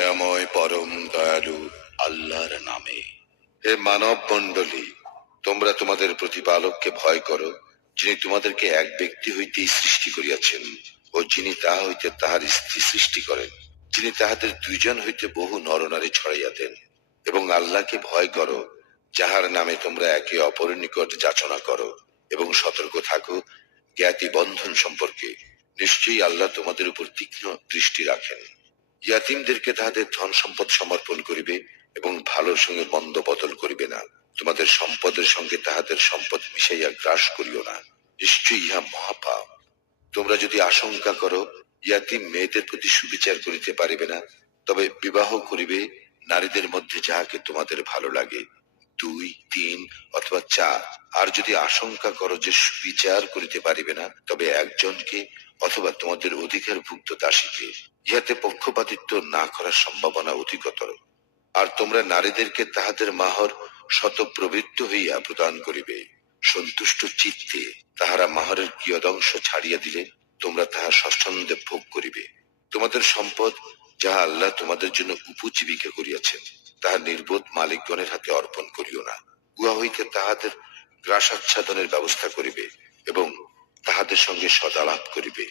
দয়াময় পরম দয়ালু আল্লাহর নামে। হে মানব মণ্ডলী তোমরা তোমাদের প্রতিপালককে ভয় করো, যিনি তোমাদেরকে এক ব্যক্তি হইতেই সৃষ্টি করিয়াছেন, ও যিনি তাহা হইতে তাহার স্ত্রী সৃষ্টি করেন, যিনি তাহাদের দুইজন হইতে বহু নরনারী ছড়াইয়া দেন। এবং আল্লাহকে ভয় করো, যাহার নামে তোমরা একে অপরের নিকট যাচনা করো, এবং সতর্ক থাকো, জ্ঞাতি বন্ধন সম্পর্কে। নিশ্চয়ই আল্লাহ তোমাদের উপর তীক্ষ্ণ দৃষ্টি রাখেন। ইয়াতিমদেরকে তাহাদের ধন সম্পদ সমর্পণ করিবে এবং ভালোর সঙ্গে মন্দ বদল করিবে না। তোমাদের সম্পদের সঙ্গে তাহাদের সম্পদ মিশাইয়া গ্রাস করিও না। নিশ্চয়ই ইহা মহাপাপ। তোমরা যদি আশঙ্কা করো, ইয়াতিম মেয়েদের প্রতি সুবিচার করিতে পারিবে না, তবে বিবাহ করিবে নারীদের মধ্যে যাহাকে তোমাদের ভালো লাগে। দুই, তিন অথবা চার। আর যদি আশঙ্কা করো যে সুবিচার করিতে পারিবে না, তবে একজনকে অথবা তোমাদের অধিকারভুক্ত দাসীকে ইহাতে পক্ষপাতিত্ব না করার সম্ভাবনা অধিকতর। আর তোমরা নারীদেরকে তাহাদের মাহর শত প্রবৃত্ত হইয়া প্রদান করিবে। সন্তুষ্ট চিত্তে তাহারা মাহরের কিয়দংশ ছাড়িয়া দিলে তোমরা তাহা স্বচ্ছন্দে ভোগ করিবে। তোমাদের সম্পদ যাহা আল্লাহ তোমাদের জন্য উপজীবিকা করিয়াছেন তাহা নির্বোধ মালিকগণের হাতে অর্পণ করিও না। উহা হইতে তাহাদের গ্রাসাচ্ছাদনের ব্যবস্থা করিবে এবং তাহাদের সঙ্গে সদালাপ করিবে।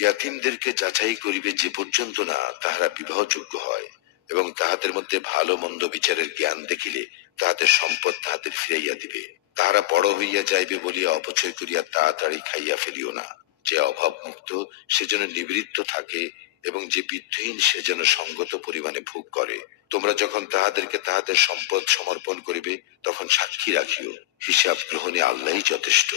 ইয়াতিমদেরকে যাচাই করিবে যে পর্যন্ত না তাহারা বিবাহযোগ্য হয় এবং তাহাদের মধ্যে ভালো মন্দ বিচারের জ্ঞান দেখিলে তাহাদের সম্পদ তাহাদের ফিরাইয়া দিবে। তাহারা বড় হইয়া যাইবে বলিয়া অপচয় করিয়া তাড়াতাড়ি খাইয়া ফেলিও না। যে অভাব মুক্ত সে যেন নিবৃত্ত থাকে এবং যে বিদ্যহীন সে যেন সঙ্গত পরিমাণে ভোগ করে। তোমরা যখন তাহাদেরকে তাহাদের সম্পদ সমর্পণ করিবে, তখন সাক্ষী রাখিও। হিসাব গ্রহণে আল্লাহই যথেষ্ট।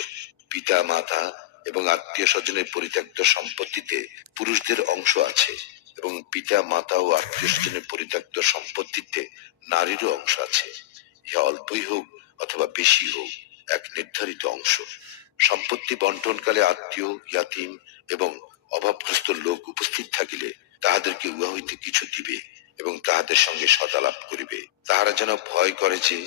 পিতা মাতা এবং আত্মীয় স্বজনের পরিত্যক্ত সম্পত্তিতে পুরুষদের অংশ আছে এবং পিতা মাতা ও আত্মীয় স্বজনের পরিত্যক্ত সম্পত্তিতে নারীরও অংশ আছে। ইহা অল্পই হোক অথবা বেশি হোক, এক নির্ধারিত অংশ। সম্পত্তি বন্টনকালে আত্মীয়, ইয়াতিম এবং অভাবগ্রস্ত লোক উপস্থিত থাকিলে তাহাদেরকে উহা হইতে কিছু দিবে এবং তাহাদের সঙ্গে সদালাপ করিবে। তাহারা যেন ভয় করে যে,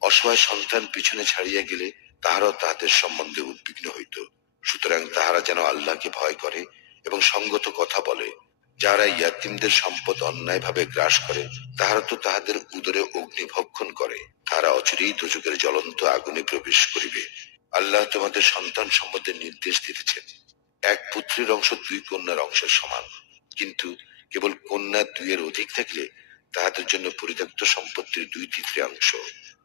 অসহায় সন্তান পিছনে ছাড়িয়া গেলে তাহারাও তাহাদের সম্বন্ধে উদ্বিগ্ন হইত। সুতরাং তাহারা যেন আল্লাহকে ভয় করে এবং সঙ্গত কথা বলে। যারা ইয়াতিমদের সম্পদ অন্যায়ভাবে গ্রাস করে, তাহারা তো তাহাদের উদরে অগ্নি ভক্ষণ করে। তাহারা অচিরেই দুচকের জ্বলন্ত আগুনে প্রবেশ করিবে। আল্লাহ তোমাদের সন্তান সম্বন্ধে নির্দেশ দিতেছেন। এক পুত্রের অংশ দুই কন্যার অংশের সমান। কিন্তু কেবল কন্যা দুইয়ের অধিক থাকলে তাহাদের জন্য পরিত্যক্ত সম্পত্তির দুই তৃতীয়াংশ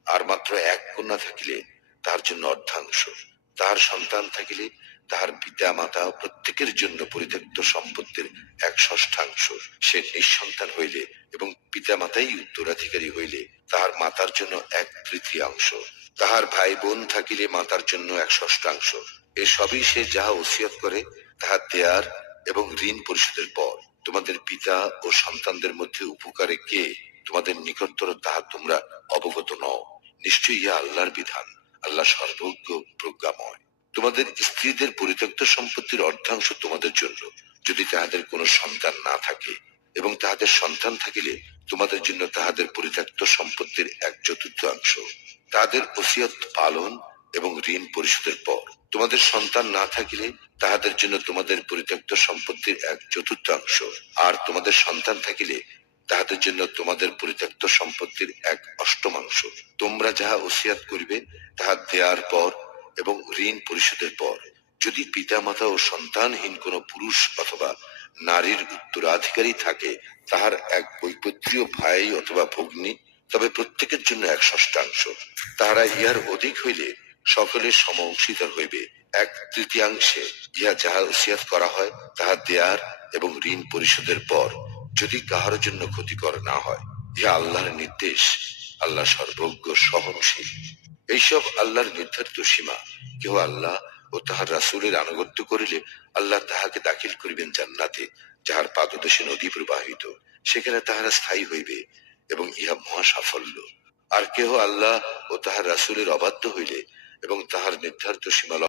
আর মাত্র এক কন্যা থাকিলে তার জন্য অর্ধাংশ। তার সন্তান থাকিলে তাহার পিতা মাতা প্রত্যেকের জন্য পরিত্যক্ত সম্পত্তির এক ষষ্ঠাংশ। সে নিঃসন্তান হইলে এবং পিতা মাতাই উত্তরাধিকারী হইলে তাহার মাতার জন্য এক তৃতীয়াংশ। তাহার ভাই বোন থাকিলে মাতার জন্য এক ষষ্ঠাংশ। এ সবই সে যাহা ওসিয়ত করে, তাহা দেয়ার এবং ঋণ পরিশোধের পর। তোমাদের পিতা ও সন্তানদের মধ্যে উপকারে কে, তোমাদের নিকটতর তাহা তোমরা অবগত নও। নিশ্চয়ই ইহা আল্লাহর বিধান। আল্লাহ সর্বজ্ঞ প্রজ্ঞাময়। তোমাদের স্ত্রীদের পরিত্যক্ত সম্পত্তির অর্ধাংশ তোমাদের জন্য। যদি তাহাদের কোনো সন্তান না থাকে এবং তাহাদের সন্তান থাকিলে তোমাদের জন্য তাহাদের পরিত্যক্ত সম্পত্তির এক চতুর্থাংশ তাহাদের ওসিয়ত পালন এবং ঋণ পরিশোধের পর। তোমাদের সন্তান না থাকিলে তাহাদের জন্য তোমাদের পরিত্যক্ত সম্পত্তির এক চতুর্থাংশ আর তোমাদের সন্তান থাকিলে তাহাদের জন্য তোমাদের পরিত্যক্ত সম্পত্তির এক অষ্টমাংশ তোমরা যাহা ওসিয়াত করিবে, তাহা দেওয়ার পর এবং ঋণ পরিশোধের পর। যদি পিতা মাতা ও সন্তানহীন কোন পুরুষ অথবা নারীর উত্তরাধিকারী থাকে, তাহার এক বৈপত্রীয় ভাই অথবা ভগ্নী, তবে প্রত্যেকের জন্য এক ষষ্ঠাংশ। তাহারা ইহার অধিক হইলে সকলের সম অংশীদার হইবে। এক তৃতীয়াংশে ইহা যাহা ওসিয়াত করা হয়, তাহা দেয়ার এবং ঋণ পরিশোধের পর। যদি কাহার জন্য ক্ষতিকর না হয়, ইহা আল্লাহর নির্দেশ, আল্লাহ সর্বজ্ঞ সহনশীল। এইসব আল্লাহর নির্ধারিত সীমা। কেহ আল্লাহ ও তাহার রাসূলের আনুগত্য করিলে আল্লাহ তাহাকে দাখিল করিবেন জান্নাতে, যাহার পাদদেশে নদী প্রবাহিত। সেখানে তাহারা স্থায়ী হইবে এবং ইহা মহা সাফল্য। আর কেহ আল্লাহ ও তাহার রাসূলের অবাধ্য হইলে এবং তাহার নির্ধারিত সীমা